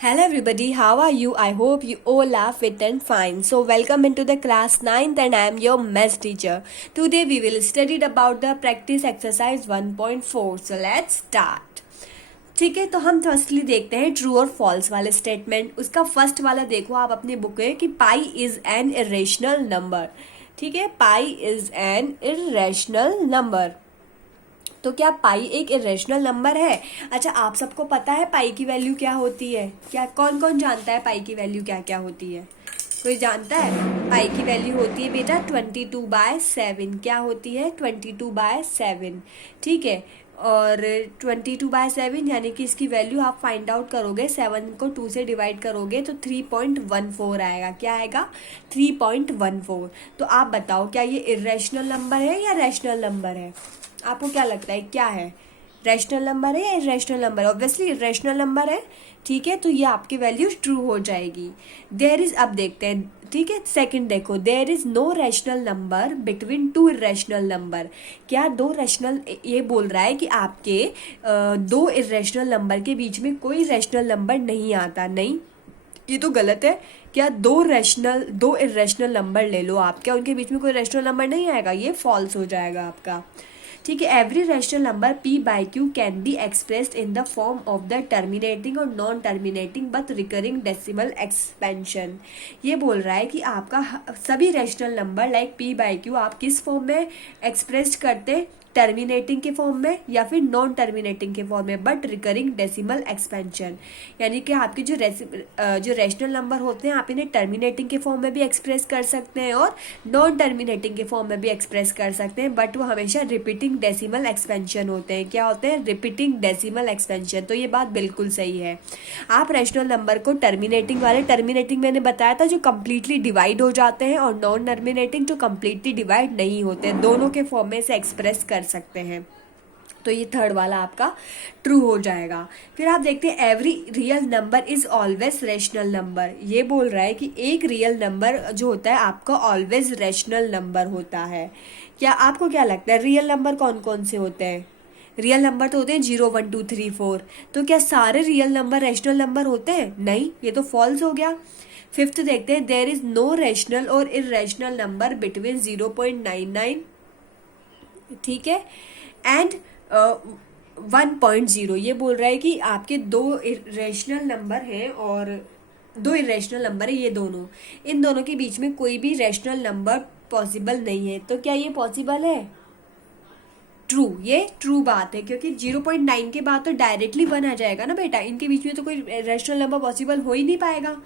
Hello everybody, how are you? I hope you all are fit and fine. So welcome into the class 9th and I am your maths teacher. Today we will study about the practice exercise 1.4. So let's start. ठीक है, तो हम firstly देखते हैं true और false वाले statement. उसका first वाला देखो आप अपनी बुक में कि pi is an irrational number. ठीक है, pi is an irrational number. तो क्या पाई एक इरेशनल नंबर है? अच्छा, आप सबको पता है पाई की वैल्यू क्या होती है? क्या कौन कौन जानता है पाई की वैल्यू क्या क्या होती है? कोई जानता है? पाई की वैल्यू होती है बेटा 22/7. क्या होती है? 22/7. ठीक है, और 22/7 यानी कि इसकी वैल्यू आप फाइंड आउट करोगे, 7 को 2 से डिवाइड करोगे तो 3.14 आएगा. क्या आएगा? 3.14. तो आप बताओ क्या ये इरेशनल नंबर है या रैशनल नंबर है? आपको क्या लगता है क्या है? रैशनल नंबर है या इरेशनल नंबर है? ऑब्वियसली इरेशनल नंबर है. ठीक है, तो ये आपकी वैल्यू ट्रू हो जाएगी. देयर इज, अब देखते हैं. ठीक है, सेकंड देखो, there is no rational number between two irrational number. क्या दो रैशनल, ये बोल रहा है कि आपके दो इरेशनल नंबर के बीच में कोई रैशनल नंबर नहीं आता. नहीं, ये तो गलत है. क्या दो इरेशनल नंबर ले लो आप, क्या उनके बीच में कोई रैशनल नंबर नहीं आएगा? ये फॉल्स हो जाएगा आपका. ठीक है, every rational number p by q can be expressed in the form of the terminating और non terminating but recurring decimal expansion. ये बोल रहा है कि आपका सभी rational number like p by q आप किस फॉर्म में एक्सप्रेस करते? टर्मिनेटिंग के फॉर्म में या फिर नॉन टर्मिनेटिंग के फॉर्म में, बट रिकरिंग डेसिमल एक्सपेंशन. यानी कि आपके जो रैशनल नंबर होते हैं आप इन्हें टर्मिनेटिंग के फॉर्म में भी एक्सप्रेस कर सकते हैं और नॉन टर्मिनेटिंग के फॉर्म में भी एक्सप्रेस कर सकते हैं, बट वो हमेशा रिपीटिंग डेसिमल एक्सपेंशन होते हैं. क्या होते हैं? Repeating decimal expansion. तो ये बात बिल्कुल सही है. आप रैशनल नंबर को टर्मिनेटिंग मैंने बताया था जो कंप्लीटली डिवाइड हो जाते हैं, और नॉन टर्मिनेटिंग जो कंप्लीटली डिवाइड नहीं होते, दोनों के फॉर्म में से एक्सप्रेस कर सकते हैं. तो ये थर्ड वाला आपका ट्रू हो जाएगा. फिर आप देखते हैं every real number is always rational number. ये बोल रहा है कि एक रियल नंबर जो होता है आपका ऑलवेज रैशनल नंबर होता है. क्या आपको क्या लगता है रियल नंबर कौन कौन से होते हैं? रियल नंबर तो होते हैं 0 1 2 3 4. तो क्या सारे रियल नंबर रैशनल नंबर होते हैं? नहीं, ये तो फॉल्स हो गया. फिफ्थ देखते हैं, देयर इज नो रैशनल और इरेशनल नंबर बिटवीन 0.99, ठीक है, एंड 1.0. ये बोल रहा है कि आपके दो इरेशनल नंबर हैं और दो इरेशनल नंबर है, ये दोनों, इन दोनों के बीच में कोई भी रैशनल नंबर पॉसिबल नहीं है. तो क्या ये पॉसिबल है? ट्रू, ये ट्रू बात है, क्योंकि 0.9 के बाद तो डायरेक्टली 1 आ जाएगा ना बेटा. इनके बीच में तो कोई रैशनल नंबर पॉसिबल हो ही नहीं पाएगा.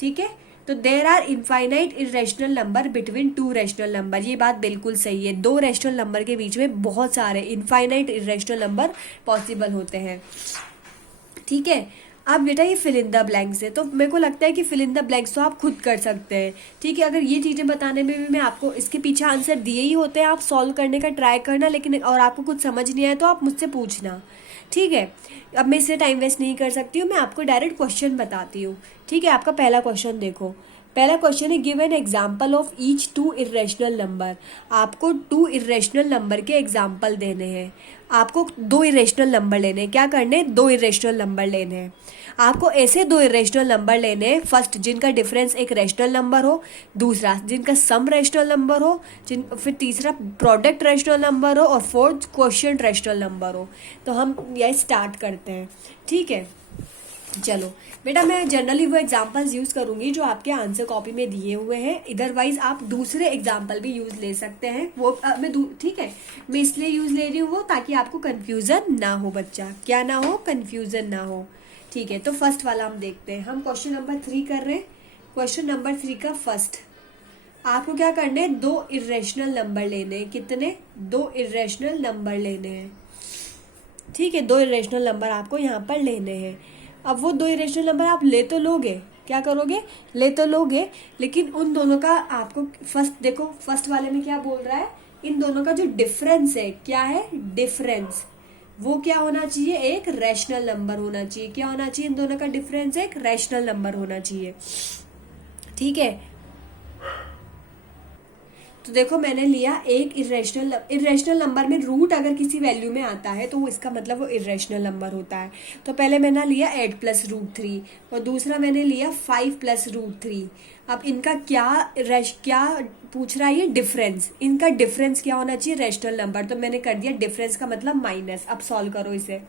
ठीक है, तो there are infinite irrational number between two rational number. ये बात बिल्कुल सही है. दो रैशनल नंबर के बीच में बहुत सारे इनफाइनाइट इरेशनल नंबर पॉसिबल होते हैं. ठीक है, अब बेटा ये फिल इन द ब्लैंक्स है, तो मेरे को लगता है कि फिल इन द ब्लैंक्स तो आप खुद कर सकते हैं. ठीक है, अगर ये चीज़ें बताने में भी मैं आपको इसके पीछे आंसर दिए ही होते हैं, आप सॉल्व करने का ट्राई करना, लेकिन और आपको कुछ समझ नहीं आया तो आप मुझसे पूछना. ठीक है, अब मैं इससे टाइम वेस्ट नहीं कर सकती हूँ, मैं आपको डायरेक्ट क्वेश्चन बताती हूँ. ठीक है, आपका पहला क्वेश्चन देखो. पहला क्वेश्चन है, give an example of each two irrational number. आपको टू इरेशनल नंबर के एग्जाम्पल देने हैं. आपको दो इरेशनल नंबर लेने हैं. क्या करने? दो इरेशनल नंबर लेने हैं. आपको ऐसे दो इरेशनल नंबर लेने हैं, फर्स्ट जिनका डिफरेंस एक रैशनल नंबर हो, दूसरा जिनका सम रैशनल नंबर हो, फिर तीसरा प्रोडक्ट रैशनल नंबर हो, और फोर्थ क्वोशिएंट रैशनल नंबर हो. तो हम यह स्टार्ट करते हैं. ठीक है, चलो बेटा, मैं जनरली वो एग्जांपल्स यूज़ करूँगी जो आपके आंसर कॉपी में दिए हुए हैं. इधरवाइज आप दूसरे एग्जांपल भी यूज़ ले सकते हैं. वो ठीक है, मैं इसलिए यूज़ ले रही हूँ वो, ताकि आपको कन्फ्यूज़न ना हो बच्चा. क्या ना हो? कन्फ्यूज़न ना हो. ठीक है, तो फर्स्ट वाला हम देखते हैं. हम क्वेश्चन नंबर 3 कर रहे हैं. क्वेश्चन नंबर 3 का फर्स्ट, आपको क्या करने हैं? दो इरेशनल नंबर लेने हैं. कितने? दो इरेशनल नंबर लेने हैं. ठीक है, दो इरेशनल नंबर आपको यहाँ पर लेने हैं. अब वो दो इरेशनल नंबर आप ले तो लोगे, क्या करोगे? ले तो लोगे, लेकिन उन दोनों का आपको फर्स्ट देखो, फर्स्ट वाले में क्या बोल रहा है? इन दोनों का जो डिफरेंस है, क्या है? डिफरेंस, वो क्या होना चाहिए? एक रैशनल नंबर होना चाहिए. क्या होना चाहिए? इन दोनों का डिफरेंस एक रैशनल नंबर होना चाहिए. ठीक है, तो देखो मैंने लिया एक इरेशनल नंबर में रूट अगर किसी वैल्यू में आता है तो इसका मतलब वो इरेशनल नंबर होता है। तो पहले मैंने लिया 8+√3 और दूसरा मैंने लिया 5+√3। अब इनका क्या पूछ रहा है ये डिफरेंस, इनका डिफरेंस क्या होना चाहिए रेशनल नंबर। तो मैंने कर दिया डिफरेंस का मतलब माइनस। अब सॉल्व करो इसे,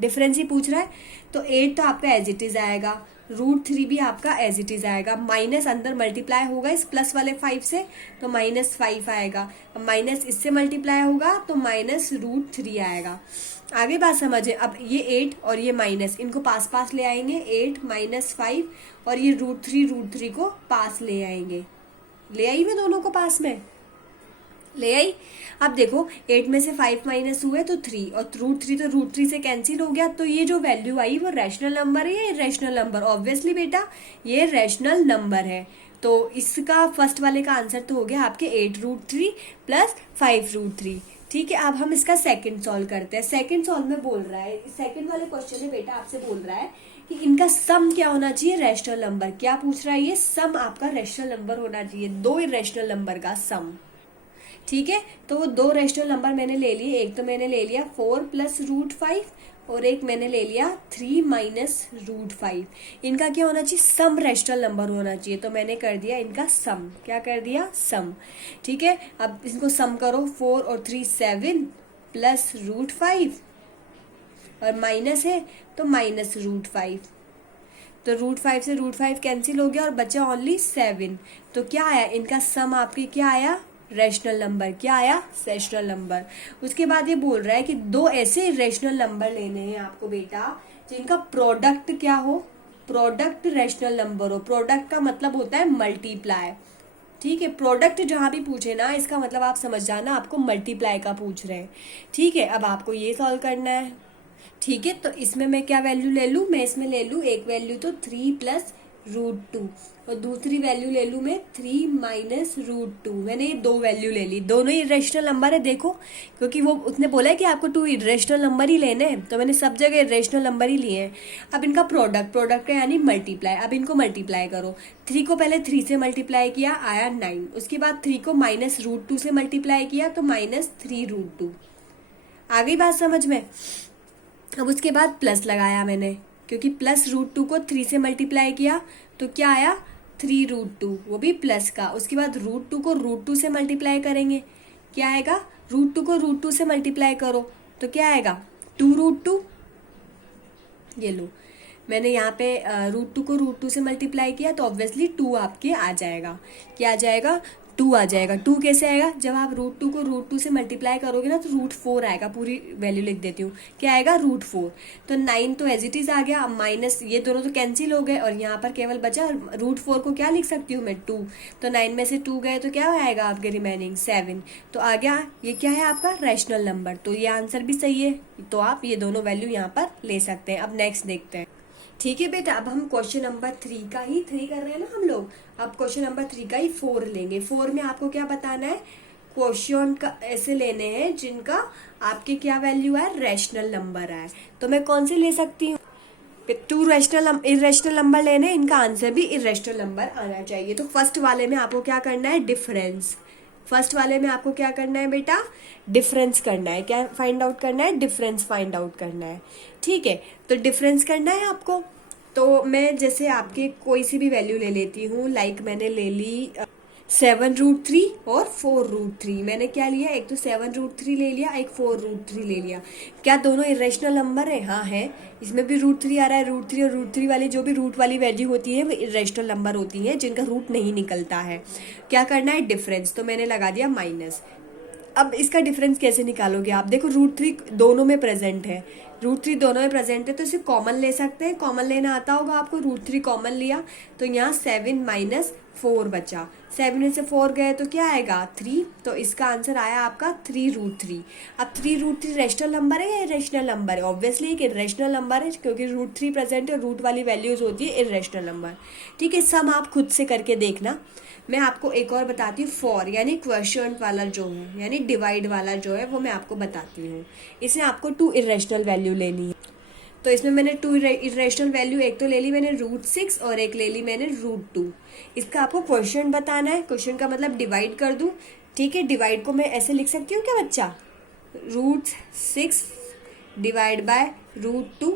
डिफरेंस ही पूछ रहा है। तो 8 तो आपका एज इट इज आएगा, √3 भी आपका एज इट इज आएगा, माइनस अंदर मल्टीप्लाई होगा इस प्लस वाले 5 से तो -5 आएगा, माइनस इससे मल्टीप्लाई होगा तो -√3 आएगा। आगे बात समझे। अब ये 8 और ये माइनस इनको पास पास ले आएंगे, 8 -5 और ये √3 को पास ले आएंगे। ले आई मैं दोनों को पास में ले आई। अब देखो 8 में से 5 माइनस हुए तो 3 और √3 तो √3 से कैंसिल हो गया। तो ये जो वैल्यू आई वो रैशनल नंबर है या इरेशनल नंबर? ऑब्वियसली बेटा ये रैशनल नंबर है। तो इसका फर्स्ट वाले का आंसर तो हो गया आपके 8√3 प्लस 5√3। ठीक है, अब हम इसका सेकंड सॉल्व करते हैं। सेकंड सॉल्व में बोल रहा है, सेकंड वाले क्वेश्चन में बेटा आपसे बोल रहा है कि इनका सम क्या होना चाहिए रैशनल नंबर। क्या पूछ रहा है ये? सम आपका रैशनल नंबर होना चाहिए, दो इरेशनल नंबर का सम। ठीक है, तो वो दो रैशनल नंबर मैंने ले लिए। एक तो मैंने ले लिया 4+√5 और एक मैंने ले लिया 3-√5। इनका क्या होना चाहिए? सम रैशनल नंबर होना चाहिए। तो मैंने कर दिया इनका सम। क्या कर दिया? सम। ठीक है, अब इनको सम करो। 4 और 3 7 +√5 और माइनस है तो -√5। तो √5 से √5 कैंसिल हो गया और बचा ओनली 7। तो क्या आया इनका सम? आपके क्या आया? Rational number. क्या आया? Rational number. उसके बाद ये बोल रहा है कि दो ऐसे रैशनल नंबर लेने हैं आपको बेटा जिनका प्रोडक्ट क्या हो? प्रोडक्ट रैशनल नंबर हो। प्रोडक्ट का मतलब होता है मल्टीप्लाई। ठीक है, प्रोडक्ट जहां भी पूछे ना इसका मतलब आप समझ जाना आपको मल्टीप्लाई का पूछ रहे हैं। ठीक है, अब आपको ये सॉल्व करना है। ठीक है, तो इसमें मैं क्या वैल्यू ले लूँ? मैं इसमें ले लूँ एक वैल्यू तो 3+√2 और दूसरी वैल्यू ले लूँ मैं 3-√2। मैंने ये दो वैल्यू ले ली, दोनों ही इरेशनल नंबर है। देखो क्योंकि वो उसने बोला है कि आपको 2 इरेशनल नंबर ही लेने हैं तो मैंने सब जगह इरेशनल नंबर ही लिए हैं। अब इनका प्रोडक्ट का यानी मल्टीप्लाई। अब इनको मल्टीप्लाई करो। 3 को पहले 3 से मल्टीप्लाई किया, आया 9। उसके बाद 3 को -√2 से मल्टीप्लाई किया तो -3√2। आ गई बात समझ में? अब उसके बाद प्लस लगाया मैंने, क्योंकि +√2 को 3 से मल्टीप्लाई किया तो क्या आया? 3√2, वो भी प्लस का। उसके बाद √2 को √2 से मल्टीप्लाई करेंगे, क्या आएगा? √2 को √2 से मल्टीप्लाई करो तो क्या आएगा? 2√2। ये लो, मैंने यहाँ पे √2 को √2 से मल्टीप्लाई किया तो ऑब्वियसली 2 आपके आ जाएगा। क्या आ जाएगा? 2 आ जाएगा। 2 कैसे आएगा? जब आप √2 को √2 से मल्टीप्लाई करोगे ना तो √4 आएगा। पूरी वैल्यू लिख देती हूँ, क्या आएगा? √4। तो 9 तो एज इट इज आ गया। अब माइनस ये दोनों तो कैंसिल हो गए और यहाँ पर केवल बचा √4 को क्या लिख सकती हूँ मैं? 2। तो 9 में से 2 गए तो क्या आएगा आपके रिमेनिंग? 7। तो आ गया ये क्या है आपका? Rational number. तो ये आंसर भी सही है। तो आप ये दोनों वैल्यू यहाँ पर ले सकते हैं। अब नेक्स्ट देखते हैं। ठीक है बेटा, अब हम क्वेश्चन नंबर 3 का ही 3 कर रहे हैं ना हम लोग। अब क्वेश्चन नंबर 3 का ही 4 लेंगे। 4 में आपको क्या बताना है? क्वेश्चन का ऐसे लेने हैं जिनका आपके क्या वैल्यू है? रैशनल नंबर है। तो मैं कौन से ले सकती हूँ? 2 इरेशनल नंबर लेने हैं, इनका आंसर भी इरेशनल नंबर आना चाहिए। तो फर्स्ट वाले में आपको क्या करना है? डिफरेंस। फर्स्ट वाले में आपको क्या करना है बेटा? डिफरेंस करना है। क्या फाइंड आउट करना है? डिफरेंस फाइंड आउट करना है। ठीक है, तो डिफरेंस करना है आपको। तो मैं जैसे आपके कोई सी भी वैल्यू ले लेती हूँ। लाइक मैंने ले ली 7√3 और 4√3। मैंने क्या लिया? एक तो 7√3 ले लिया, एक 4√3 ले लिया। क्या दोनों इरेशनल नंबर है? हाँ है। इसमें भी √3 आ रहा है। √3 और √3 वाली जो भी रूट वाली वैल्यू होती है वो इरेशनल नंबर होती है जिनका रूट नहीं निकलता है। क्या करना है? डिफरेंस। तो मैंने लगा दिया माइनस। अब इसका डिफरेंस कैसे निकालोगे आप? देखो √3 दोनों में प्रेजेंट है, √3 दोनों में प्रेजेंट है तो इसे कॉमन ले सकते हैं। कॉमन लेना आता होगा आपको। √3 कॉमन लिया तो यहाँ 7 - 4 बचा। 7 में से 4 गए तो क्या आएगा? 3। तो इसका आंसर आया आपका 3√3। अब 3√3 रैशनल नंबर है या इरेशनल नंबर है? ऑब्वियसली एक इरेशनल नंबर है क्योंकि √3 प्रेजेंट है। रूट वाली वैल्यूज होती है इरेशनल नंबर। ठीक है, सम आप खुद से करके देखना। मैं आपको एक और बताती हूँ। फॉर यानी क्वोशिएंट वाला जो है यानी डिवाइड वाला जो है वो मैं आपको बताती हूँ। इसमें आपको 2 इरेशनल वैल्यू लेनी है। तो इसमें मैंने 2 इरेशनल वैल्यू, एक तो ले ली मैंने √6 और एक ले ली मैंने √2। इसका आपको क्वोशिएंट बताना है। क्वोशिएंट का मतलब डिवाइड कर दूं। ठीक है, डिवाइड को मैं ऐसे लिख सकती हूँ क्या बच्चा, √6 डिवाइड बाय √2।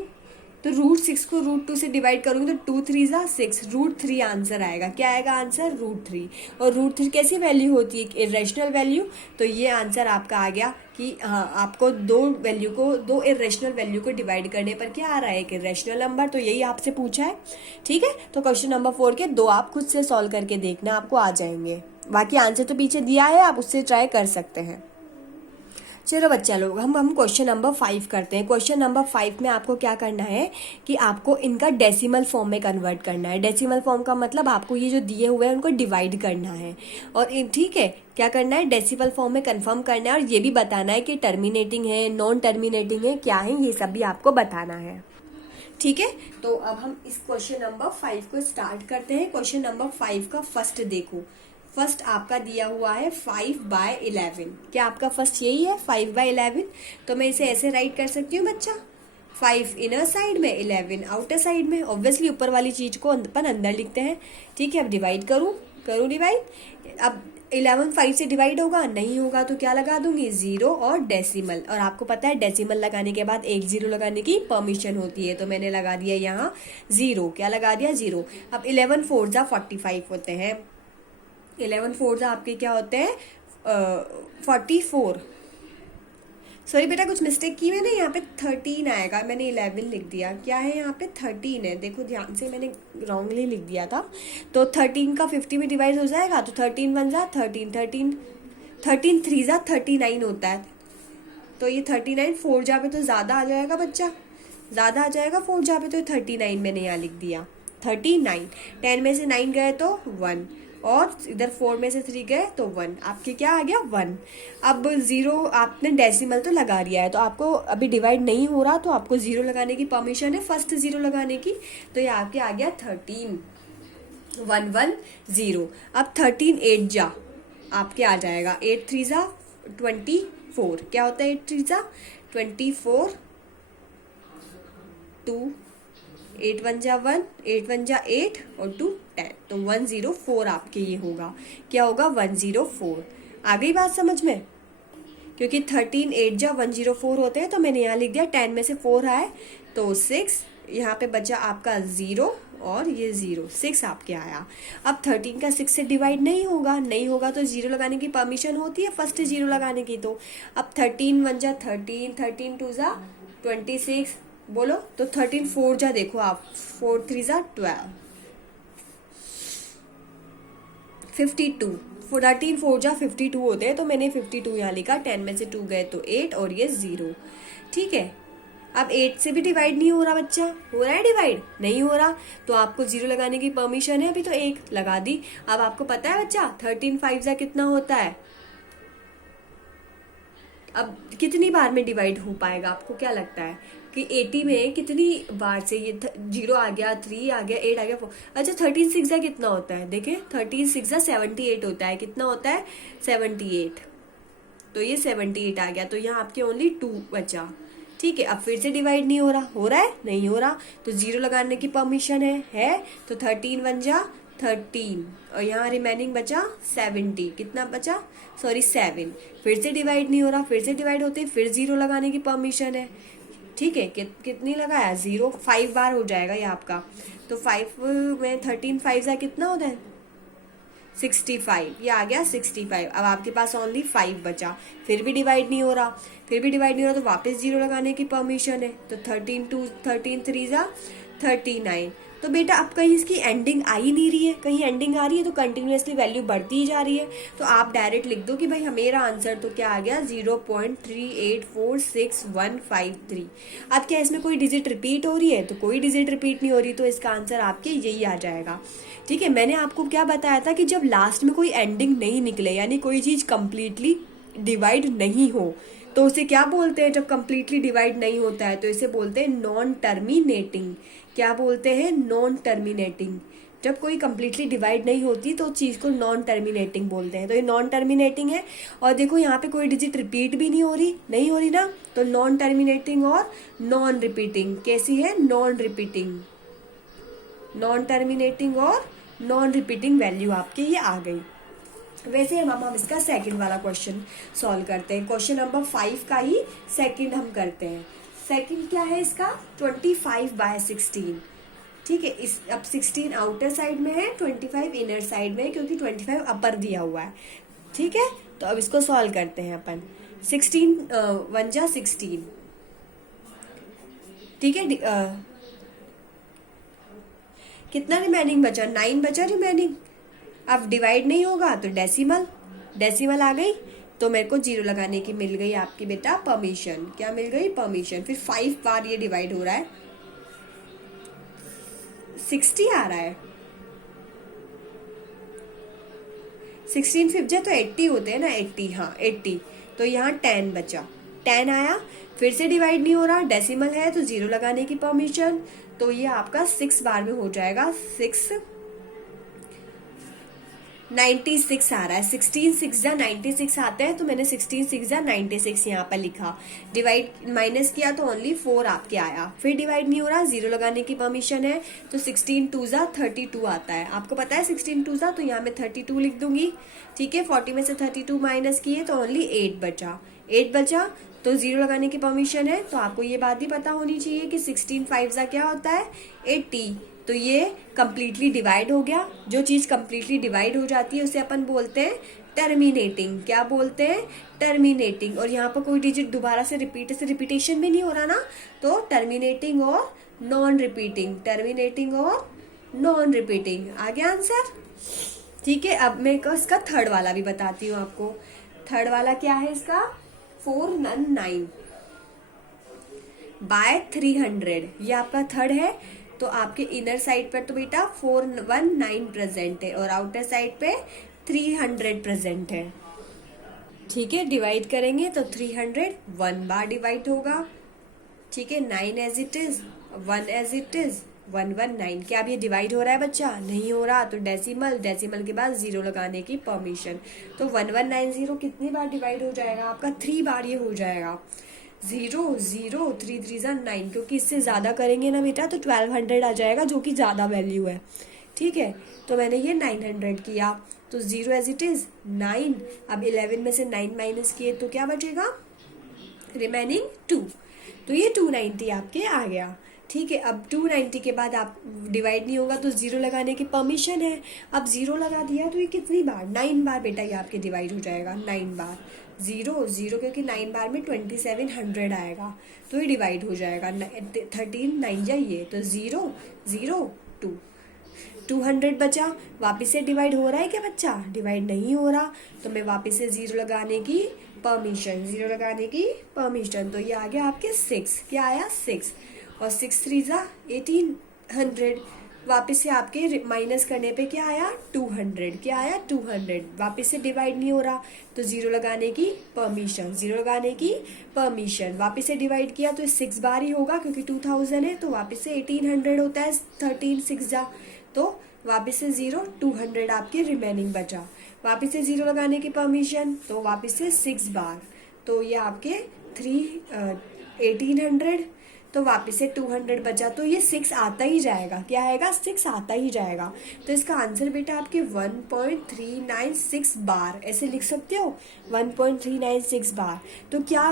तो √6 को √2 से डिवाइड करूँगी तो 2 3 ज़ा 6, √3 आंसर आएगा। क्या आएगा आंसर, √3। और √3 कैसी वैल्यू होती है, इरेशनल वैल्यू। तो ये आंसर आपका आ गया कि हाँ, आपको दो इरेशनल वैल्यू को डिवाइड करने पर क्या आ रहा है, एक इरेशनल नंबर। तो यही आपसे पूछा है। ठीक है, तो क्वेश्चन नंबर 4 के 2 आप खुद से सॉल्व करके देखना, आपको आ जाएंगे। बाकी आंसर तो पीछे दिया है, आप उससे ट्राई कर सकते हैं। चलो बच्चा लोग, हम क्वेश्चन नंबर 5 करते हैं। क्वेश्चन नंबर 5 में आपको क्या करना है कि आपको इनका डेसिमल फॉर्म में कन्वर्ट करना है। डेसिमल फॉर्म का मतलब आपको ये जो दिए हुए हैं उनको डिवाइड करना है। और ठीक है, क्या करना है, डेसिमल फॉर्म में कन्फर्म करना है और ये भी बताना है कि टर्मिनेटिंग है, नॉन टर्मिनेटिंग है, क्या है, ये सब भी आपको बताना है। ठीक है, तो अब हम इस क्वेश्चन नंबर 5 को स्टार्ट करते हैं। क्वेश्चन नंबर 5 का फर्स्ट देखो। फर्स्ट आपका दिया हुआ है 5/11। क्या आपका फर्स्ट यही है 5/11? तो मैं इसे ऐसे राइट कर सकती हूँ बच्चा, 5 इनर साइड में, 11 आउटर साइड में। ऑब्वियसली ऊपर वाली चीज को अपन अंदर लिखते हैं। ठीक है, अब डिवाइड करूँ डिवाइड। अब 11 5 से डिवाइड होगा, नहीं होगा तो क्या लगा दूंगी, 0 और डेसिमल। और आपको पता है डेसिमल लगाने के बाद एक 0 लगाने की परमिशन होती है, तो मैंने लगा दिया यहाँ 0। क्या लगा दिया, 0। अब 11 4 जा 45 होते हैं। 11 4 जा आपके क्या होते हैं, 44। सॉरी बेटा, कुछ मिस्टेक की मैंने, यहाँ पे 13 आएगा, मैंने 11 लिख दिया। क्या है यहाँ पे, 13 है। देखो ध्यान से, मैंने रॉन्गली लिख दिया था। तो 13 का 50 में डिवाइड हो जाएगा, तो 13 1 जा 13, 13 3 जा 39 होता है। तो ये 39 4 जा पे तो ज़्यादा आ जाएगा बच्चा, ज़्यादा आ जाएगा 4 जा पे। तो 39 मैंने यहाँ लिख दिया, 39। 10 में से 9 गए तो 1, और इधर 4 में से 3 गए तो 1। आपके क्या आ गया, 1। अब 0 आपने डेसिमल तो लगा दिया है, तो आपको अभी डिवाइड नहीं हो रहा, तो आपको 0 लगाने की परमिशन है, फर्स्ट 0 लगाने की। तो ये आपके आ गया 13, 1 1 0। अब 13 8 जा आपके आ जाएगा, 8 3 जा 24। क्या होता है 8 3 जा 24, 2 8 1 जा 1, 8 1 जा 8 और 2 10। तो 104 आपके ये होगा। क्या होगा, 104। आ गई बात समझ में? क्योंकि 13 8 जा 104 होते हैं, तो मैंने यहाँ लिख दिया 10 में से 4 आए तो 6। यहाँ पे बचा आपका 0 और ये 0, 6 आपके आया। अब 13 का 6 से डिवाइड नहीं होगा तो 0 लगाने की परमिशन होती है, फर्स्ट 0 लगाने की। तो अब 13 1 जा 13, 13 2 जा 26। बोलो तो 13 4 जा, देखो आप 4 3 जा 12, 52। 13 4 जा 52 होते हैं, तो मैंने 52 यहाँ लिखा। 10 में से 2 गए तो 8 और ये 0। ठीक है, अब 8 से भी डिवाइड नहीं हो रहा बच्चा, हो रहा है डिवाइड, नहीं हो रहा, तो आपको 0 लगाने की परमिशन है, अभी तो 1 लगा दी। अब आपको पता है बच्चा 13 5 जा कितना होता है, अब कितनी बार में डिवाइड हो पाएगा, आपको क्या लगता है कि 80 में कितनी बार से ये 0 आ गया, 3 आ गया, 8 आ गया, 4। अच्छा 13 6 जा कितना होता है, देखिए 13 6 जा 78 होता है। कितना होता है, 78। तो ये 78 आ गया, तो यहाँ आपके ओनली 2 बचा। ठीक है, अब फिर से डिवाइड नहीं हो रहा है, नहीं हो रहा, तो 0 लगाने की परमिशन है। तो 13 1 जा 13 और यहाँ रिमेनिंग बचा 70। कितना बचा, सॉरी 7। फिर से डिवाइड नहीं हो रहा, फिर से डिवाइड होते फिर 0 लगाने की परमिशन है। ठीक है, कितनी लगाया, 0, 5 बार हो जाएगा ये आपका। तो 5 में 13 5 जा कितना होता है, 65। ये आ गया 65। अब आपके पास ओनली 5 बचा, फिर भी डिवाइड नहीं हो रहा, तो वापस 0 लगाने की परमिशन है। तो 13 2 13 3 जा 39। तो बेटा अब कहीं इसकी एंडिंग आ ही नहीं रही है, कहीं एंडिंग आ रही है तो कंटिन्यूसली वैल्यू बढ़ती ही जा रही है। तो आप डायरेक्ट लिख दो कि भाई मेरा आंसर तो क्या आ गया, 0.38465153। अब क्या इसमें कोई डिजिट रिपीट हो रही है, तो कोई डिजिट रिपीट नहीं हो रही, तो इसका आंसर आपके यही आ जाएगा। ठीक है, मैंने आपको क्या बताया था कि जब लास्ट में कोई एंडिंग नहीं निकले, यानी कोई चीज़ कंप्लीटली डिवाइड नहीं हो, तो उसे क्या बोलते हैं, जब कंप्लीटली डिवाइड नहीं होता है तो इसे बोलते हैं नॉन टर्मिनेटिंग। क्या बोलते हैं, नॉन टर्मिनेटिंग। जब कोई कंप्लीटली डिवाइड नहीं होती तो चीज़ को नॉन टर्मिनेटिंग बोलते हैं। तो ये नॉन टर्मिनेटिंग है। और देखो यहाँ पे कोई डिजिट रिपीट भी नहीं हो रही ना, तो नॉन टर्मिनेटिंग और नॉन रिपीटिंग कैसी है, नॉन रिपीटिंग। नॉन टर्मिनेटिंग और नॉन रिपीटिंग वैल्यू आपकी ये आ गई। वैसे हम इसका सेकंड वाला क्वेश्चन सॉल्व करते हैं। क्वेश्चन नंबर 5 का ही सेकंड हम करते हैं। सेकंड क्या है इसका, 25/16। ठीक है, इस अब 16 आउटर साइड में है, 25 इनर साइड में है, क्योंकि 25 अपर दिया हुआ है। ठीक है, तो अब इसको सॉल्व करते हैं अपन। 16 1 जा 16। ठीक है, कितना रिमेनिंग बचा, 9 बचा रिमेनिंग। अब डिवाइड नहीं होगा तो डेसिमल आ गई, तो मेरे को 0 लगाने की मिल गई आपकी बेटा परमिशन। क्या मिल गई, परमिशन। फिर 5 बार ये डिवाइड हो रहा है, 60 आ रहा है। 16 5 जा तो 80 होते हैं ना, 80, हाँ 80। तो यहाँ 10 बचा, 10 आया। फिर से डिवाइड नहीं हो रहा, डेसिमल है तो 0 लगाने की परमिशन। तो ये आपका 6 बार में हो जाएगा, 6 96 आ रहा है। 16 6 जा 96 आता है, तो मैंने 16 6 जा 96 यहाँ पर लिखा। डिवाइड माइनस किया तो ओनली 4 आपके आया। फिर डिवाइड नहीं हो रहा, 0 लगाने की परमिशन है, तो 16 2 जा 32 आता है। आपको पता है 16 2 जा, तो यहाँ मैं 32 लिख दूंगी। ठीक है, 40 में से 32 माइनस किए तो ओनली 8 बचा, तो 0 लगाने की परमिशन है। तो आपको ये बात भी पता होनी चाहिए कि 16 5 जा क्या होता है, 80। तो ये कंप्लीटली डिवाइड हो गया। जो चीज़ कंप्लीटली डिवाइड हो जाती है उसे अपन बोलते हैं टर्मिनेटिंग। क्या बोलते हैं, टर्मिनेटिंग। और यहाँ पर कोई डिजिट दोबारा से रिपीटेशन भी नहीं हो रहा ना, तो टर्मिनेटिंग और नॉन रिपीटिंग, टर्मिनेटिंग और नॉन रिपीटिंग। आ गया आंसर। ठीक है, अब मैं इसका थर्ड वाला भी बताती हूँ आपको। थर्ड वाला क्या है इसका, 419 बाय 300। ये आपका थर्ड है। तो आपके इनर साइड पर तो बेटा 419 प्रेजेंट है और आउटर साइड पे 300 प्रेजेंट है। ठीक है, डिवाइड करेंगे तो 300 1 बार डिवाइड होगा। ठीक है, 9 as it is, 1 as it is, 119। क्या अब ये डिवाइड हो रहा है बच्चा, नहीं हो रहा, तो डेसिमल के बाद 0 लगाने की परमिशन। तो 1190 कितनी बार डिवाइड हो जाएगा आपका, 3 बार ये हो जाएगा। 0 0 3 3 जा 9, क्योंकि इससे ज़्यादा करेंगे ना बेटा तो 1200 आ जाएगा, जो कि ज़्यादा वैल्यू है। ठीक है, तो मैंने ये 900 किया, तो 0 एज इट इज़ 9। अब 11 में से 9 माइनस किए तो क्या बचेगा, रिमेनिंग 2। तो ये 290 आपके आ गया। ठीक है, अब 290 के बाद आप डिवाइड नहीं होगा तो 0 लगाने की परमिशन है। अब 0 लगा दिया तो ये कितनी बार, 9 बार बेटा ये आपके डिवाइड हो जाएगा, 9 बार। 0 0, क्योंकि 9 बार में 2700 आएगा, तो ये डिवाइड हो जाएगा। 13 9 जाइए, तो 0 0 2, 200 बचा। वापस से डिवाइड हो रहा है क्या बच्चा, डिवाइड नहीं हो रहा, तो मैं वापस से 0 लगाने की परमिशन, 0 लगाने की परमिशन। तो ये आ गया आपके 6। क्या आया, 6। और 6 3 जा 1800। वापस से आपके माइनस करने पे क्या आया, 200। क्या आया, 200। वापस से डिवाइड नहीं हो रहा, तो 0 लगाने की परमिशन, 0 लगाने की परमिशन। वापस से डिवाइड किया तो 6 बार ही होगा, क्योंकि 2000 है, तो वापस से 1800 होता है। 13 6 जा, तो वापस से 0, 200 आपके रिमेनिंग बचा। वापस से 0 लगाने की परमिशन, तो वापस से 6 बार, तो ये आपके 1800। तो वापस से 200 बचा, तो ये 6 आता ही जाएगा। क्या आएगा, 6 आता ही जाएगा। तो इसका आंसर बेटा आपके 1.396 बार, ऐसे लिख सकते हो, 1.396 बार। तो क्या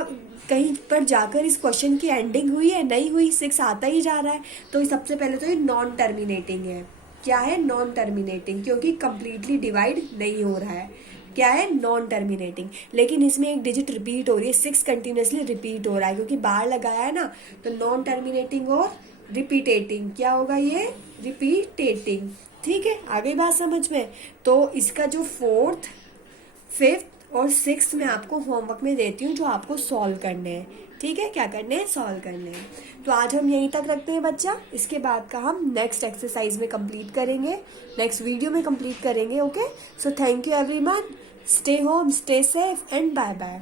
कहीं पर जाकर इस क्वेश्चन की एंडिंग हुई है, नहीं हुई, 6 आता ही जा रहा है। तो सबसे पहले तो ये नॉन टर्मिनेटिंग है। क्या है, नॉन टर्मिनेटिंग, क्योंकि कंप्लीटली डिवाइड नहीं हो रहा है। क्या है, नॉन टर्मिनेटिंग। लेकिन इसमें एक डिजिट रिपीट हो रही है, 6 कंटिन्यूसली रिपीट हो रहा है, क्योंकि बार लगाया है ना। तो नॉन टर्मिनेटिंग और रिपीटेटिंग, क्या होगा ये, रिपीटेटिंग। ठीक है, आ गई बात समझ में। तो इसका जो 4th 5th और 6th मैं आपको होमवर्क में देती हूँ, जो आपको सॉल्व करने हैं। ठीक है, क्या करने हैं, सॉल्व करने हैं। तो आज हम यहीं तक रखते हैं बच्चा। इसके बाद का हम नेक्स्ट एक्सरसाइज में कंप्लीट करेंगे, नेक्स्ट वीडियो में कंप्लीट करेंगे। Okay, so thank you everyone. Stay home, stay safe and bye bye.